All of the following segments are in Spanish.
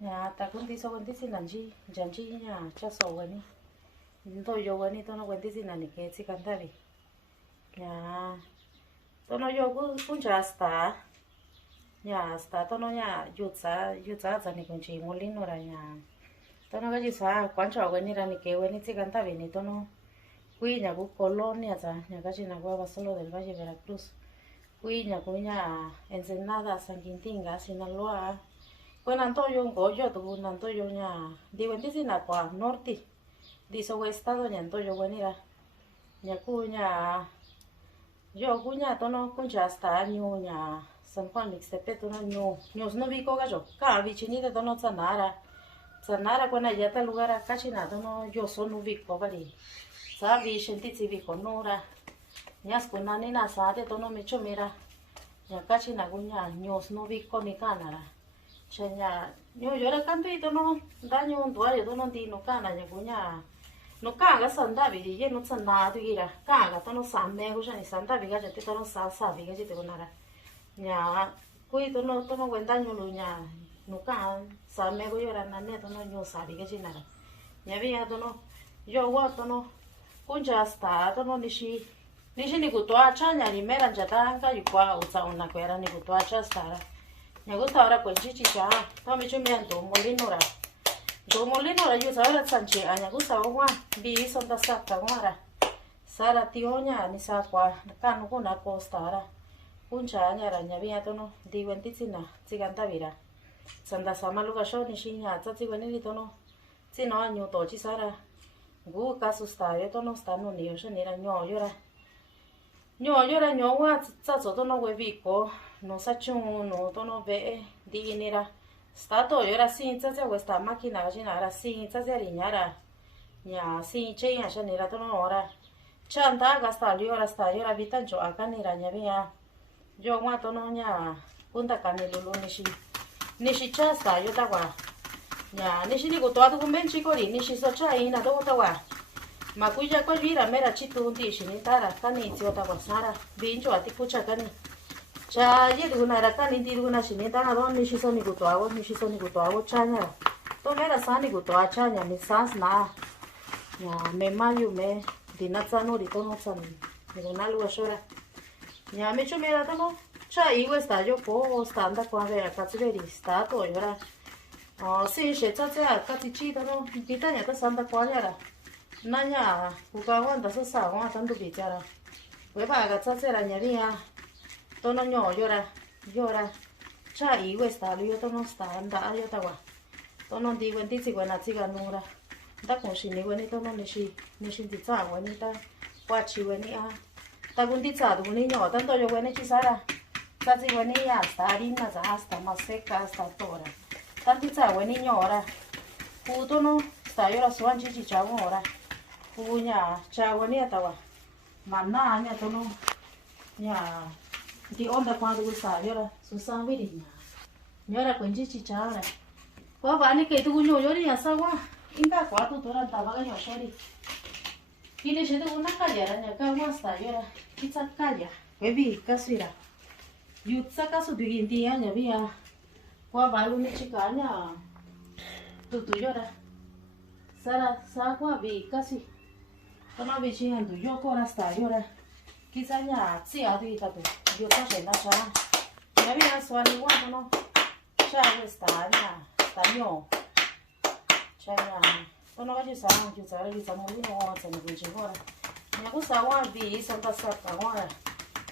nhà ta cũng đi sau cái gì làm chi nhà cho sầu cái này tôi vô cái này tôi nó cái gì là này cái gì cần thay vì nhà tôi nó vô cũng chả sta nhà sta tôi nó nhà yut sa cho này cũng chỉ một linh rồi nhà tôi nó cái gì sa quan trọng cái này là này cái gì cần thay vì này tôi nó quy nhà của Colonia cha nhà cái gì nào qua Barcelona del Valle Veracruz quy nhà của nhà Ensenada San Quintín Sinaloa pues nantoyo goyo tu nantoyo nya di wenti si na kwa norte di so estado nya nantoyo wenira nya kunya yo kunya tono kunja hasta año nya San Juan Mixtepec tono ños no vi koga yo ka vichini de tono sanara kuna yata lugar kachina tono yo so no vi ko bari sa vi shenti si vi konora nyas kuna ni na sa de tono mecho mira nya kachina kunya ños no vi ko ni kanara chanya yo ra canto y tono daño un tuario tono di no cana ya punya no caga sanda vi ye no sanda tu gira caga tono samme go ni sanda vi ga te tono sa vi ga te bonara nya kui tono buen daño lu nya no ca samme go yo ra nane tono yo sa vi ga nara nya vi ya tono yo wa tono kunja sta tono nishi ni kutoa chanya ni mera jata ka yukwa uza una kwera ni kutoa cha stara nhà của tao ra quần chi cha tao mới cho mẹ đồ molino ra yo sabes sanche nhà của tao qua bi son ta sa ta qua sara tio nhà ni sa qua ka no kuna costa ra puncha nhà ra nhà bia to no di wenti sina siganta vira sanda sama luga sho ni shinya ta ti wani to no si no anyo to chi sara gu ka su sta yo to no sta no ni yo sho ni ra nyo ra nyo wa tsa to no we vi ko no sa chung no to no ve di nera sta to yo ra sin tsa questa macchina gina ra sin tsa riñara nya sin che ya sha nera to no ora chanta ga sta yo ra vitan cho aka nera nya via yo wa to no nya punta canelo ni shi cha sta yo ta wa nya ni shi ni ko to atu ben chi ko ri ni shi so cha ina to ta wa ma kui ja kwa vira mera chitu ndi shi ni tara kani tio ta wa sara bin cho ati kucha kani cha ye du na ra kani ndi du na shi ni tara don ni shi so ni ku to awo chanya to mera sa ni ku to a chanya ni sans na ya me mayu me di na tsano ri to no tsan ni na lu shora ya me cho mera to no cha i we sta yo po sta nda kwa ve ka tsu ri sta to yo ra sin she cha cha ka ti chi to no di ta nya ta san da kwa ya ra nanya ukawa nda sa wa tanto bichara we ba ga tsa ra nya ria to no nyo yora cha i we sta lu yo to no sta nda yo ta wa to no di wen ti si na ti ga nura da ko shi ni we ni to no ni shi ti tsa wa ni ta kwa chi we ni a ta gun ti tsa du ni nyo tanto yo we ni chi sara ta si we ni ya sta ri na za hasta más seca hasta tora tanti tsa we ni nyo ora pu to no sta yo ra suan chi cha ora punya chawa ni atawa mana nya to no nya di onda kwa du sa yora su sa vi ri nya ra kwenji chi cha ra kwa va ni ke tu nyo yo ri sa wa inga kwa tu tora ta va ga nyo shori kile she tu na ka ya nya ka wa sa yora kitsa ka ya we bi ka sira yu tsa ka su du yin di nya bi ya kwa va lu ni chi ka nya tu yora sara sa kwa bi ka si tono vicino yo con sta ora chissà nya zia di tato io faccio la cha mi aveva suoni guarda no c'è questa nya sta mio c'è nya tono che ci sarà di siamo lì no se ne dice ora nya questa qua vi santa sacca ora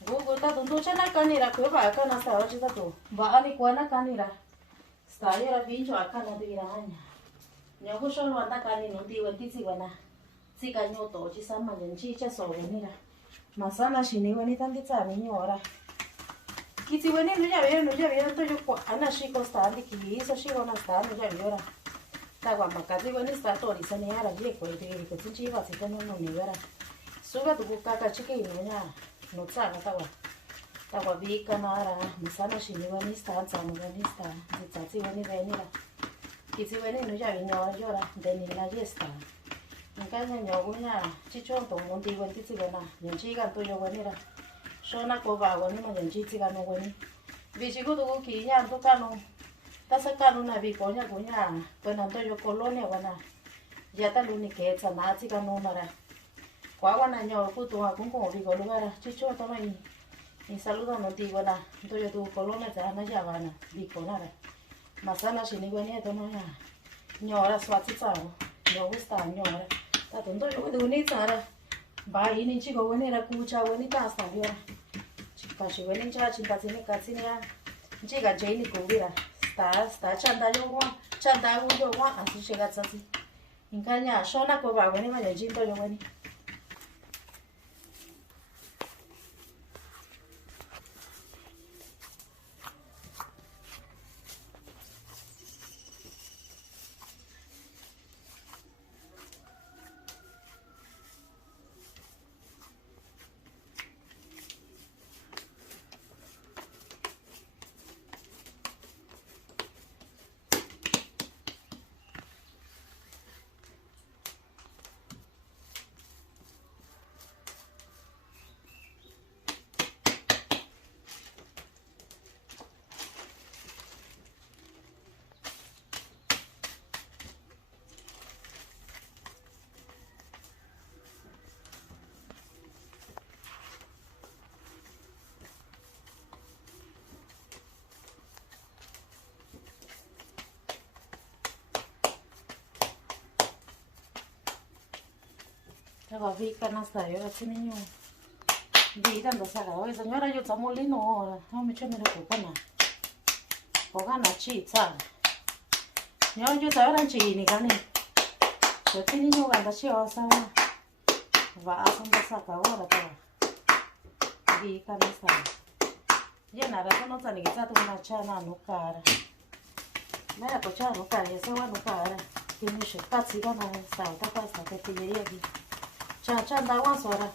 gugu tato tu c'è na canira che va kana sta oggi tato va ali qua na canira sta ora vincio a kana di nya nya ko solo anda cani non di wenti si wana si ka nyoto chi sama len chi cha so ni ra masana shini wani tanti tsani nyora kiti wani no ya to yo kwa ana shi ko sta ndi ki so shi wana sta no ya yora ta kwa makazi wani sta to ri sani ara ye ko ite ko tsinchi ba si no no ni yora suga tu ka ka chike no nya no tsa ka ta kwa bi kana ara masana shini wani sta tsani wani sta ni tsatsi wani veni ra kiti wani no ya yora deni la yesta nka nya nyogunya chicho to mundi wenti tsigana nyenchi ga to yogonira shona ko ba woni mo nyenchi tsigana woni bichi go to ki nya to kanu ta sacando una vicoña cuña pues ando yo colonia buena ya tal única esa nazi que no mara cuagua ño puto a con como vico lugar chicho toma y saludo no digo nada entonces yo tu colonia te ana ya van vico nada masana shini buena toma ya ñora swati sao yo gusta ñora ta tonto yo de unita ba ini chico buena era cucha buena ta hasta yo chica si buena cha chica tiene ya chica Jane kubira sta chanda yo chanda yo así llega así engaña shona ko ba buena ma jinto yo buena Estaba vi canasta yo así niño vi dando saga oye señora yo estamos molino no me eché mero copana o gana chiza yo estaba en chini gani yo tiene niño ganda chio sawa va a hacer saca ahora todo vi canasta llena de no tan ni que está una chana no cara me la cocha no cara ya se va no cara tiene que estar si gana salta pasta que te llegue aquí cha da wa sora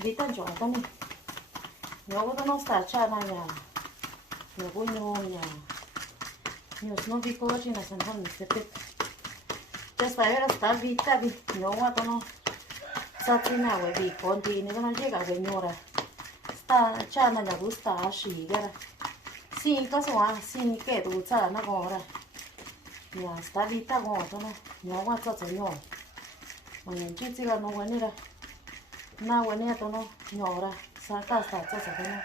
vita jo tani no no sta cha na ya no go no ya no no vi ko chi na san han se te te sta era sta vita vi no wa no sa ti na we vi conti ne no llega señora sta cha na ya gusta shi gara sin to so a sin ke du cha na go ra ya sta vita go to no wa to señor bueno, chica no buena na buena to no ñora saca sta no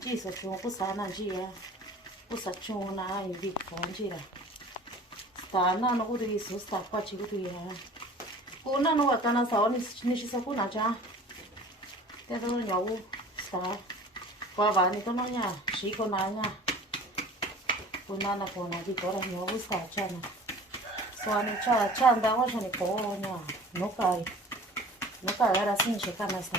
ji so chu ku sa na ji ya ku sa chu na i bi ko ji ra sta na no ku ri so sta pa chi ku ya ku na no wa ta na sa ni shi sa ku na ja te do ño u sta qua va ni to no nya shi ko na nya ku na ko na di ko ra ño u sta cha na so ni cha da wa ni ko nya no cae ahora sin checar más.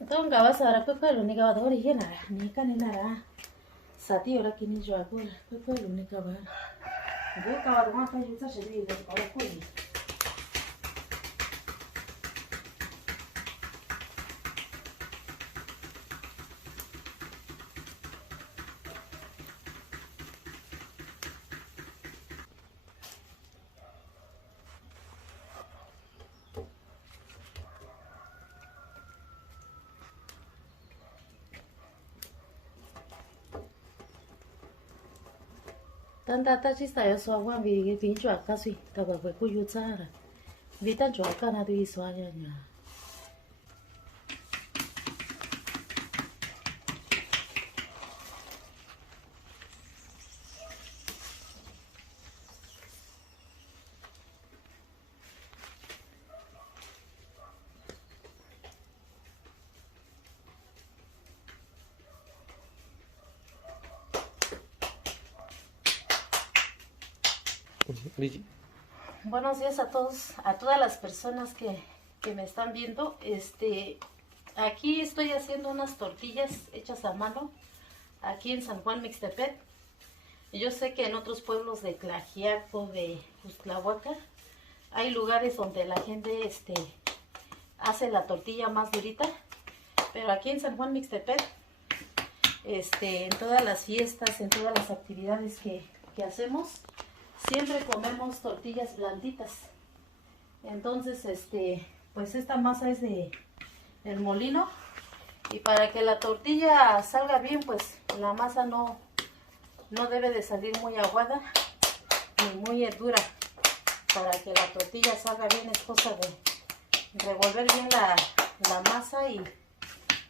Entonces, vas a ver qué es lo único que va a dar original, ni canela, sati ahora que ni yo hago, qué es lo único que va. Voy a acabar con esta yuca, se debe de acabar con ella. Tanta tachi sta yo so wan vi vi chwa ka sui ta ba ku yu cha ra vi ta chwa ka na di so nya nya Buenos días a todos, a todas las personas que me están viendo. Aquí estoy haciendo unas tortillas hechas a mano aquí en San Juan Mixtepec. Yo sé que en otros pueblos de Tlaxiaco, de Ixtlahuaca, hay lugares donde la gente hace la tortilla más durita, pero aquí en San Juan Mixtepec, en todas las fiestas, en todas las actividades que hacemos, siempre comemos tortillas blanditas. Entonces, pues esta masa es del molino, y para que la tortilla salga bien, pues la masa no debe de salir muy aguada ni muy dura. Para que la tortilla salga bien es cosa de revolver bien la masa y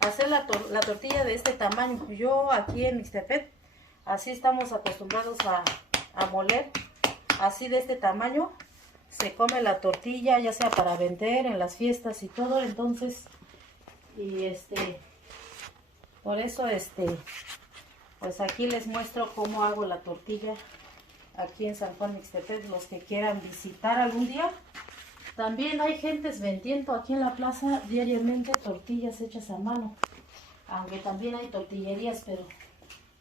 hacer la tortilla de este tamaño. Yo aquí en Mixtepec, así estamos acostumbrados a moler, así de este tamaño se come la tortilla, ya sea para vender en las fiestas y todo. Entonces, y por eso pues aquí les muestro cómo hago la tortilla aquí en San Juan Mixtepec, los que quieran visitar algún día. También hay gentes vendiendo aquí en la plaza diariamente tortillas hechas a mano, aunque también hay tortillerías, pero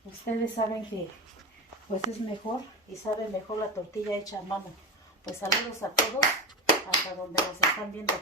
ustedes saben que pues es mejor y sabe mejor la tortilla hecha a mano. Pues saludos a todos hasta donde nos están viendo.